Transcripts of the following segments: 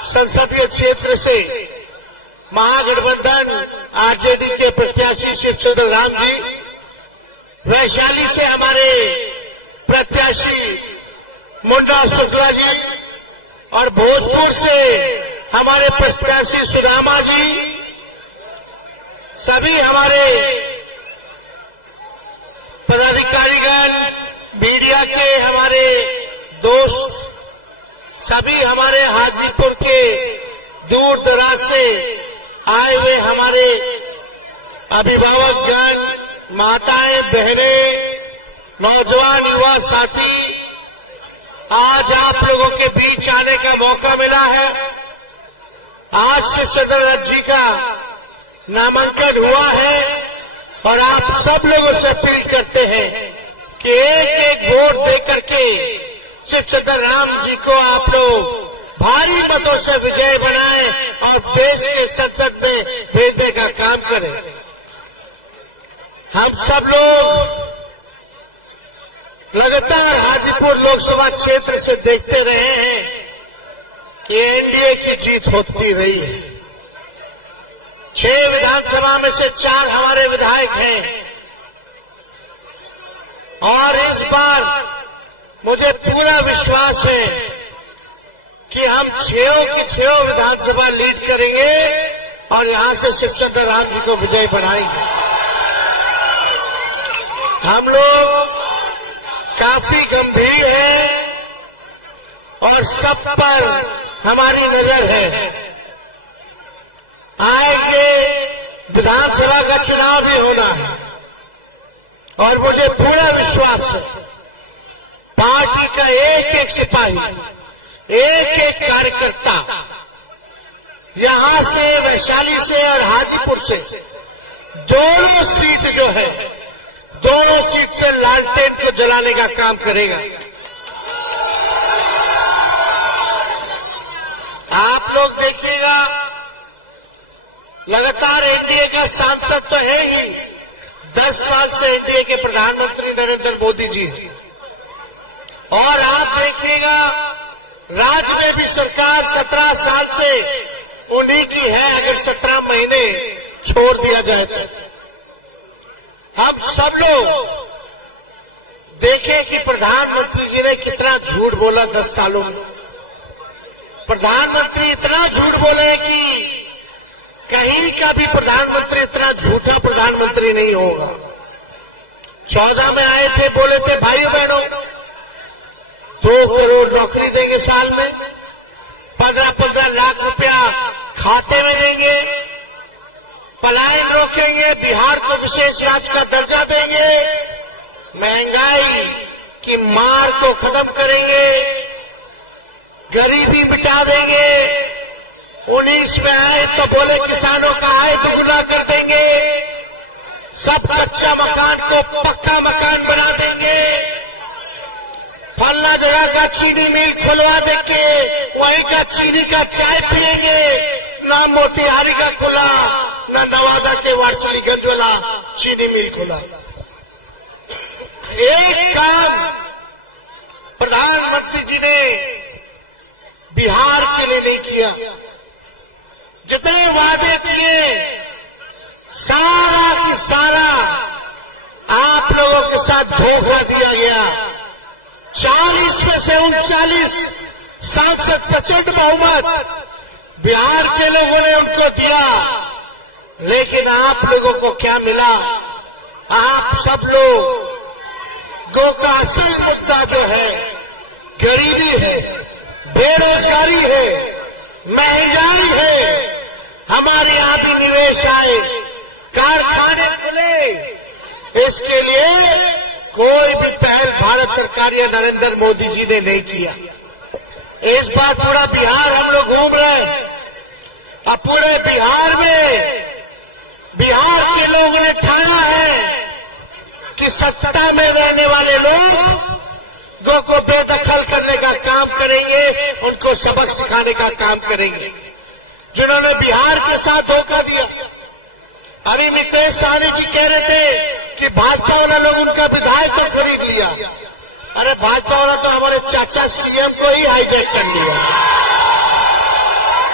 संसदीय क्षेत्र से महागठबंधन आरजेडी के प्रत्याशी शिवचंद्र राम जी, वैशाली से हमारे प्रत्याशी मुन्ना शुक्ला जी और भोजपुर से हमारे प्रत्याशी सुदामा जी, सभी हमारे पदाधिकारीगण, मीडिया के हमारे दोस्त, सभी हमारे हाजीपुर के दूर दराज से आए हुए हमारे अभिभावकगण, माताएं, बहनें, नौजवान युवा साथी, आज आप लोगों के बीच आने का मौका मिला है। आज शिवचंद्र राम जी का नामांकन हुआ है और आप सब लोगों से अपील करते हैं कि एक एक वोट देकर के शिवचंद्र राम जी को आप लोग भारी मतों से विजय बनाएं और देश के संसद में भेजने का काम करें। हम सब लोग लगातार हाजीपुर लोकसभा क्षेत्र से देखते रहे हैं कि एनडीए की जीत होती रही है। 6 विधानसभा में से 4 हमारे विधायक हैं और इस बार मुझे पूरा विश्वास है कि हम 6 की 6 विधानसभा लीड करेंगे और यहां से शिवचंद्र राम जी को विजय बनाएंगे। हम लोग काफी गंभीर हैं और सब पर हमारी नजर है। आगे विधानसभा का चुनाव भी होना है और मुझे पूरा विश्वास है पार्टी का एक एक सिपाही, एक एक कार्यकर्ता यहां से, वैशाली से और हाजीपुर से दोनों सीट जो है, दोनों सीट से लालटेन को जलाने का काम करेगा। आप लोग देखिएगा, लगातार एनडीए का सांसद तो है ही, 10 साल से एनडीए के प्रधानमंत्री नरेंद्र मोदी जी, और आप देखिएगा राज्य में भी सरकार 17 साल से उन्हीं की है, अगर 17 महीने छोड़ दिया जाए तो। हम सब लोग देखें कि प्रधानमंत्री जी ने कितना झूठ बोला 10 सालों में। प्रधानमंत्री इतना झूठ बोले कि कहीं का भी प्रधानमंत्री इतना झूठा प्रधानमंत्री नहीं होगा। 14 में आए थे, बोले थे भाई बहनों 2 करोड़ नौकरी देंगे साल में, 15-15 लाख रुपया खाते में देंगे, पलायन रोकेंगे, बिहार को विशेष राज्य का दर्जा देंगे, महंगाई की मार को खत्म करेंगे, गरीबी मिटा देंगे। 19 में आए तो बोले किसानों का आय दोगुना कर देंगे, सब कच्चा मकान को पक्का मकान बना देंगे, फलना जगह का चीनी मिल खुलवा देंगे, वहीं का चीनी का चाय पिएंगे। ना मोतिहारी का खुला, ना नवादा के वारसली का ज्वाला चीनी मिल खुला। एक काम प्रधानमंत्री जी ने बिहार के लिए नहीं किया। जितने वादे किए सारा की सारा आप लोगों के साथ धोखा दिया गया। 40 में से 39 सांसद प्रचंड बहुमत बिहार के लोगों ने उनको दिया, लेकिन आप लोगों को क्या मिला? आप सब लोगों का असली मुद्दा जो है गरीबी है, बेरोजगारी है, महंगाई है। हमारे यहाँ भी निवेश आए, कारखाने खुले, इसके लिए कोई भी पहल भारत सरकार या नरेंद्र मोदी जी ने नहीं किया। इस बार पूरा बिहार हम लोग घूम रहे हैं। अब पूरे बिहार में बिहार के लोगों ने ठाना है कि सत्ता में रहने वाले लोगों को बेदखल करने का काम करेंगे, उनको सबक सिखाने का काम करेंगे। जिन्होंने बिहार के साथ धोखा दिया, अभी नितेश सहनी जी कह रहे थे कि भाजपा वाला लोग उनका विधायक तो खरीद लिया। अरे भाजपा वाला तो हमारे चाचा सीएम को ही हाईजैक कर लिया।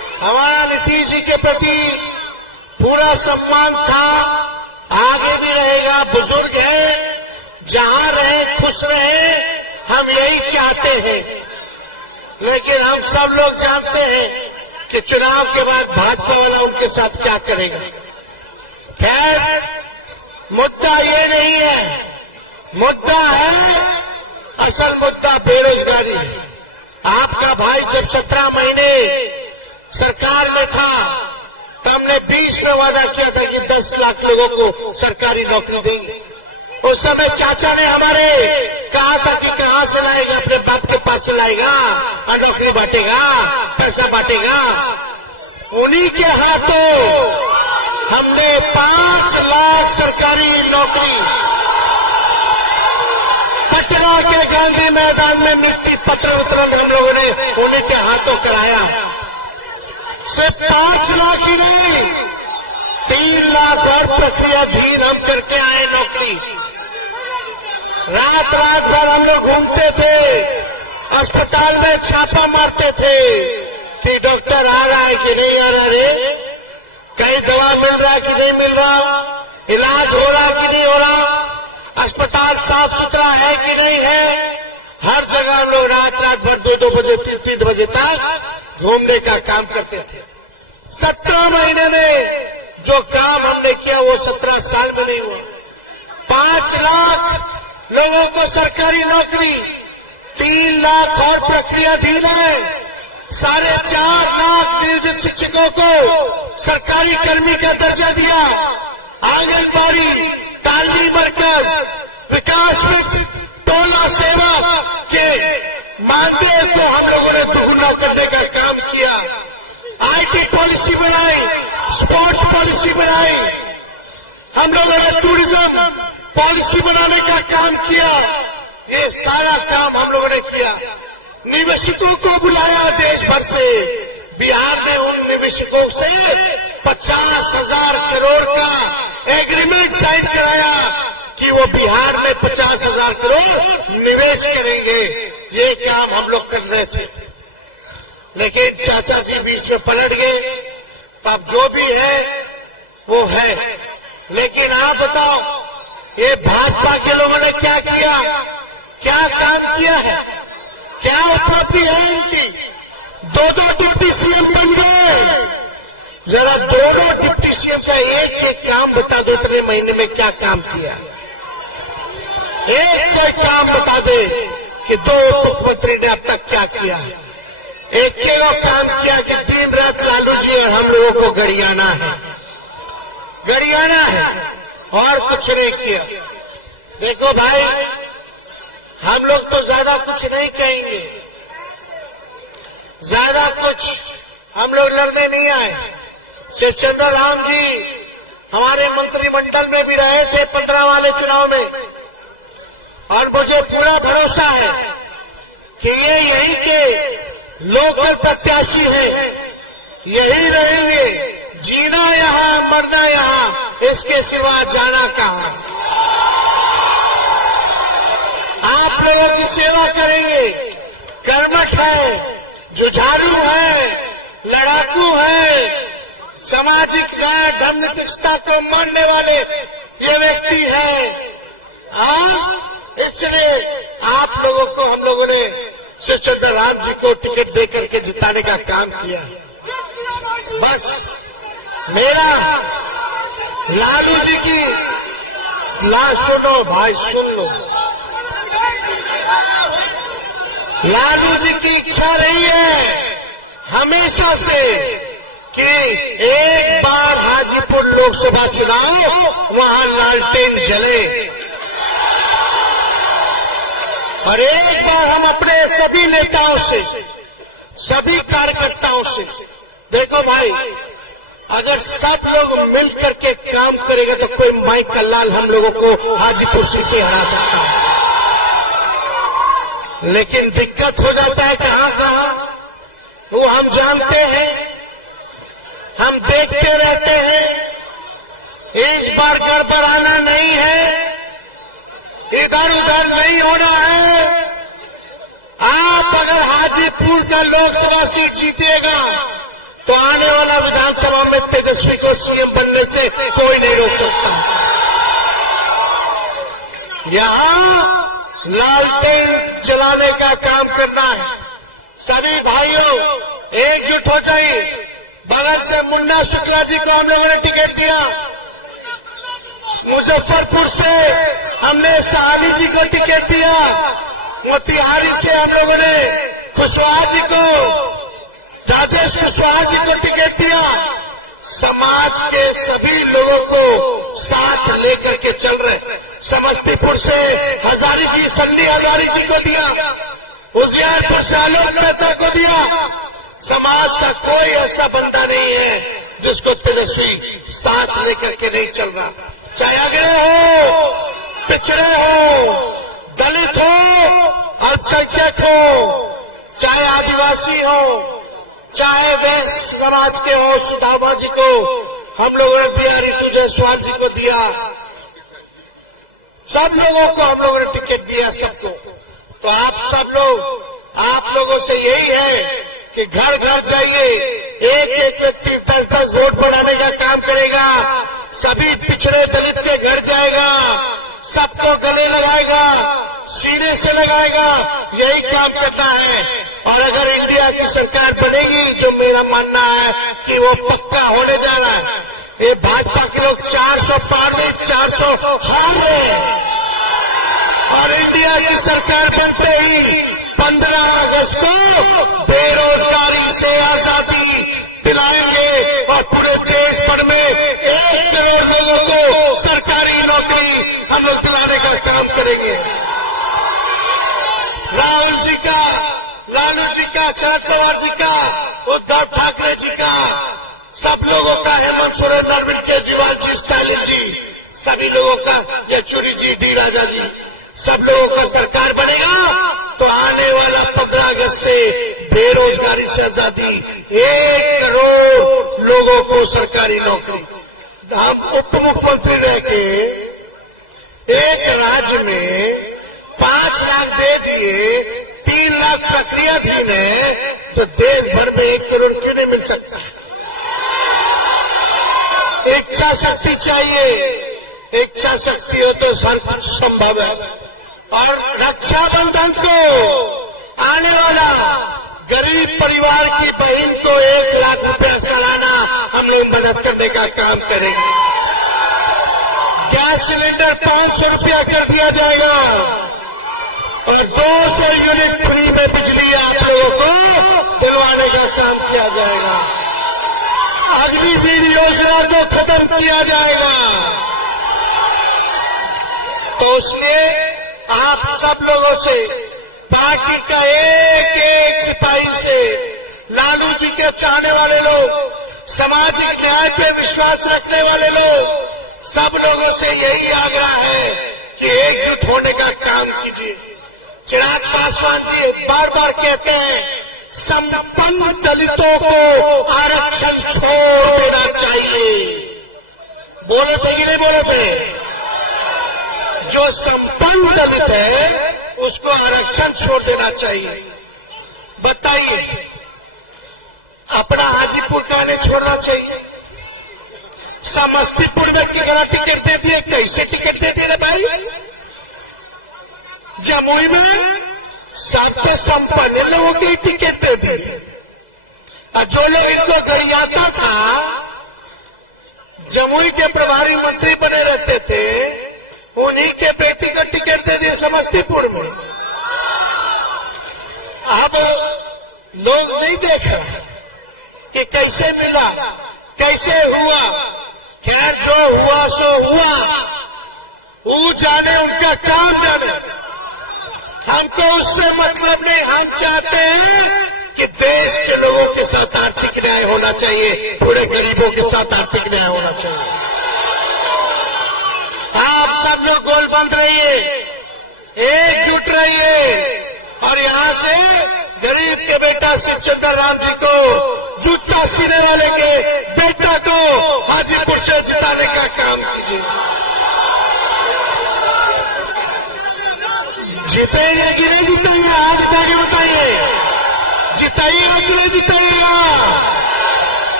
के प्रति पूरा सम्मान था, आगे भी रहेगा। बुजुर्ग है, जहां रहे खुश रहे, हम यही चाहते हैं। लेकिन हम सब लोग जानते हैं कि चुनाव के बाद भाजपा वाला उनके साथ क्या करेगा। खैर, मुद्दा ये नहीं है, मुद्दा है, असल मुद्दा बेरोजगारी। आपका भाई जब 17 महीने सरकार में था तो हमने 20 में वादा किया था कि 10 लाख लोगों को सरकारी नौकरी देंगे। उस समय चाचा ने हमारे कहा था कि कहां से लाएगा, अपने बाप के पास से लाएगा और नौकरी बांटेगा, पैसा बांटेगा। उन्हीं के हाथों हमने 5 लाख सरकारी नौकरी पटना के गांधी मैदान में नियुक्ति पत्र वितरण हम लोगों ने उन्हीं के हाथों कराया। सिर्फ 5 लाख ही नहीं, 3 लाख और प्रक्रियाधीन हम करके आए नौकरी। रात रात भर हम लोग घूमते थे, अस्पताल में छापा मारते थे कि डॉक्टर आ रहा है कि नहीं आ रहा, रे कहीं दवा मिल रहा है कि नहीं मिल रहा, इलाज हो रहा कि नहीं हो रहा, अस्पताल साफ सुथरा है कि नहीं है। हर जगह हम लोग रात रात भर 2-2 बजे 3-3 बजे तक घूमने का काम करते थे। 17 महीने में जो काम हमने किया वो 17 साल में नहीं हुआ। 5 लाख लोगों को सरकारी नौकरी, 3 लाख और प्रक्रियाधीन है, 4.5 लाख नियोजित शिक्षकों को सरकारी कर्मी का दर्जा दिया। आंगनबाड़ी, तालीमी मरकज, विकास मित्र, टोला सेवा के मानदेय को हम लोगों ने दोगुना करने का काम किया। आईटी पॉलिसी बनाई, स्पोर्ट्स पॉलिसी बनाई, हम लोगों ने टूरिज्म पॉलिसी बनाने का काम किया। ये सारा काम हम लोगों ने किया। निवेशकों को बुलाया देश भर से। बिहार में उन निवेशकों से 50,000 करोड़ का एग्रीमेंट साइन कराया कि वो बिहार में 50,000 करोड़ निवेश करेंगे। ये काम हम लोग कर रहे थे, लेकिन चाचा जी बीच में पलट गए। अब जो भी है वो है, लेकिन आप बताओ ये भाजपा के लोगों ने क्या किया, क्या काम किया है, क्या उपलब्धि है इनकी। 2-2 डिप्टी सीएम बन गए। जरा 2 डिप्टी सीएम का एक काम बता दो, इतने महीने में क्या काम किया। एक काम बता दे कि 2 मुख्यमंत्री ने अब तक क्या किया। एक काम किया कि दिन रात लालू जी और हम लोगों को गरियाना है, गरियाना है, और कुछ नहीं किया। देखो भाई, हम लोग तो ज्यादा कुछ नहीं कहेंगे, ज्यादा कुछ हम लोग लड़ने नहीं आए। शिव चंद्र राम जी हमारे मंत्रिमंडल में भी रहे थे 15 वाले चुनाव में, और मुझे पूरा भरोसा है कि ये यहीं के लोकल प्रत्याशी है, यही रहेंगे। जीना यहाँ, मरना यहाँ, इसके सिवा जाना कहाँ। आप लोगों की सेवा करेंगे। कर्मठ है, जुझारू है, लड़ाकू है, सामाजिक न्याय धर्म निष्ठा को मानने वाले ये व्यक्ति है। इसलिए आप लोगों को हम लोगों ने शिव चंद्र राम जी को टिकट दे करके जिताने का काम किया। बस मेरा लालू जी की सुनो भाई, सुन लो। लालू जी की इच्छा रही है हमेशा से कि एक बार हाजीपुर लोकसभा चुनाव वहां लालटेन जले, और एक बार हम अपने सभी नेताओं से, सभी कार्यकर्ताओं से, देखो भाई, अगर सब लोग मिल करके काम करेंगे तो कोई माई का लाल हम लोगों को हाजीपुर से ही हरा सकता है। लेकिन दिक्कत हो जाता है कहां कहां, वो हम जानते हैं, हम देखते रहते हैं। इस बार गड़बड़ाना नहीं है, इधर उधर नहीं होना है। आप अगर हाजीपुर का लोकसभा सीट जीतेगा तो आने वाला विधानसभा में तेजस्वी को सीएम बनने से कोई नहीं रोक सकता। यहां लालटेन जलाने का काम करना है। सभी भाइयों एकजुट हो जाइए। बगल से मुन्ना शुक्ला जी को हम लोगों ने टिकट दिया, मुजफ्फरपुर से हमने साहनी जी को टिकट दिया, मोतिहारी से हम लोगों ने कुशवाहा जी को, राजेश कुशवाहा जी को टिकट दिया। समाज के सभी लोगों को साथ लेकर के चल रहे। समस्तीपुर से हजारी जी, संडी हजारी जी को दिया, उजियारपुर से आलोक मेहता को दिया। समाज का कोई ऐसा बंदा नहीं है जिसको तेजस्वी साथ लेकर के नहीं चल रहा। चाहे अग्रह हो, पिछड़े हो, दलित हो, अल्पसंख्यक हो, चाहे आदिवासी हो, चाहे वे समाज के हो, सुदामा जी को हम लोगों ने दिया, रितु जायसवाल जी को दिया, सब लोगों को हम लोगों ने टिकट दिया सबको। तो आप सब लोग, आप लोगों से यही है कि घर घर जाइए, एक एक व्यक्ति 10-10 वोट बढ़ाने का काम करेगा, सभी पिछड़े दलित के घर जाएगा, सबको गले लगाएगा, सीने से लगाएगा, यही काम करना है। और अगर इंडिया की सरकार बनेगी, जो मेरा मानना है कि वो पक्का होने जा रहा है, ये भाजपा के लोग 400 पार नहीं, 400 हार रहे हैं। और इंडिया की सरकार बनते ही 15 अगस्त को बेरोजगारी से आजादी दिलाएंगे और पूरे देश भर में 1 करोड़ लोगों को सरकारी नौकरी हम लोग दिलाने का काम करेंगे। राहुल जी का, लालू जी का, शरद पवार जी का, उद्धव ठाकरे जी का, सब लोगों का, हेमंत सोरेन, अरविंद केजरीवाल जी, स्टालिन जी, सभी लोगों का, येचुरी जी, डी राजा जी, सब लोगों का सरकार बनेगा तो आने वाला 15 अगस्त से बेरोजगारी से आजादी, 1 करोड़ लोगों को सरकारी नौकरी। हम उप मुख्यमंत्री रह के एक राज्य में 5 लाख दे दिए, 3 लाख प्रक्रियाधीन है, तो देश भर में 1 करोड़ क्यों नहीं मिल सकता? इच्छा शक्ति चाहिए, इच्छा शक्ति हो तो सब कुछ संभव है। और रक्षाबंधन को आने वाला गरीब परिवार की बहन को 1 लाख रुपया सालाना हम लोग मदद करने का काम करेंगे। गैस सिलेंडर 500 रुपया कर दिया जाएगा और 200 यूनिट फ्री में बिजली आप लोगों को दिलवाने का काम किया जाएगा। अग्निवीर योजना को खत्म किया जाएगा। तो इसलिए आप सब लोगों से, पार्टी का एक एक सिपाही से, लालू जी के चाहने वाले लोग, सामाजिक न्याय पे विश्वास रखने वाले लोग, सब लोगों से यही आग्रह है कि एकजुट होने का काम कीजिए। चिराग पासवान जी बार बार कहते हैं संपन्न दलितों को आरक्षण छोड़ देना चाहिए। बोले थे कि नहीं बोले थे? जो संपन्न दलित है उसको आरक्षण छोड़ देना चाहिए। बताइए, अपना हाजीपुर का नहीं छोड़ना चाहिए? समस्तीपुर में कितना टिकट दे दिए, कैसे टिकट दे दिए भाई? जमुई में सबको संपन्न लोगों की टिकट दे दिए, और जो लोग इनको गरियाता था, जमुई के प्रभारी मंत्री बने रहते थे, उन्हीं के बेटी का टिकट दे दिए समस्तीपुर में। अब लोग नहीं देख रहे कि कैसे मिला, कैसे हुआ। क्या जो हुआ सो हुआ, वो जाने, उनका काम जाने, हमको उससे मतलब नहीं। हम चाहते हैं कि देश के लोगों के साथ आर्थिक न्याय होना चाहिए, पूरे गरीबों के साथ आर्थिक न्याय होना चाहिए। आप सब लोग गोलबंद रहिए, एकजुट रहिए, और यहाँ से गरीब के बेटा शिवचंद्र राम जी को, जूता सीने वाले के बेटा को हाजीपुर से जिताने का काम कीजिए। जीतेंगे कि नहीं जीतेंगे? हाथ उठा के बताइए, जिताइएगा कि नहीं जिताइएगा?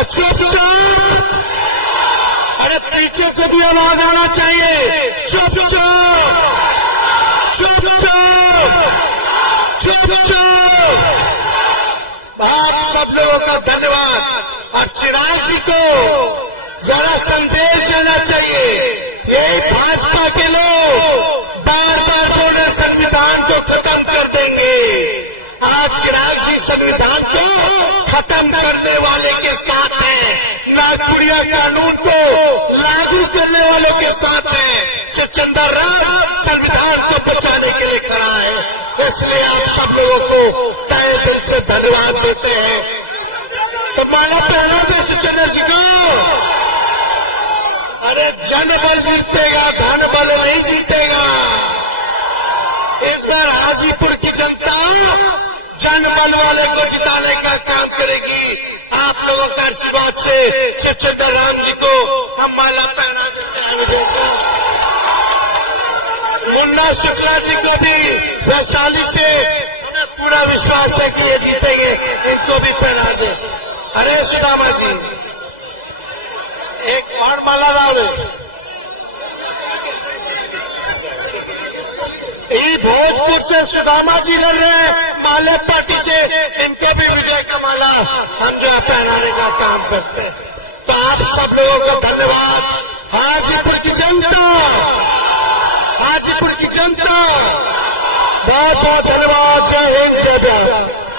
चुपचाप, अरे पीछे से भी आवाज आना चाहिए, चुपचाप चुपचाप चुपचाप। आप सब लोगों का धन्यवाद। और चिराग जी को जरा संदेश देना चाहिए, ये भाजपा के लोग बार बार बोल रहे संविधान को खत्म कर देंगे। आज चिराग जी संविधान को खत्म करने वाले के साथ हैं, नागपुरिया कानून को लागू करने वालों के साथ हैं। शिवचंद्र राव संविधान को बचाने के लिए खड़ा है, इसलिए आप सब लोगों को तहे दिल से धन्यवाद देते हैं। तो माला पहना दो शिवचंद्र जी को। अरे जनबल जीतेगा, धनबल नहीं जीतेगा। इस बार हाजीपुर की जनता जनबल वाले को जिताने का काम करेगी। आप लोगों का आशीर्वाद से शिवचंद्र राम जी को हम माला पहना देते हैं। मुन्ना शुक्ला जी को भी वैशाली से हमें पूरा विश्वास है कि ये जीतेंगे, इनको भी पहना दे। अरे सुदामा जी एक बाण माला लाओ। ये भोजपुर से सुदामा जी लड़ रहे हैं, माले पार्टी से, इनको भी विजय का माला हम जो है पहनाने का काम करते हैं। तो आप सब लोगों का धन्यवाद। हाजीपुर की जनता, हाजीपुर की जनता बहुत बहुत धन्यवाद। जय हिंद, जय बिहार।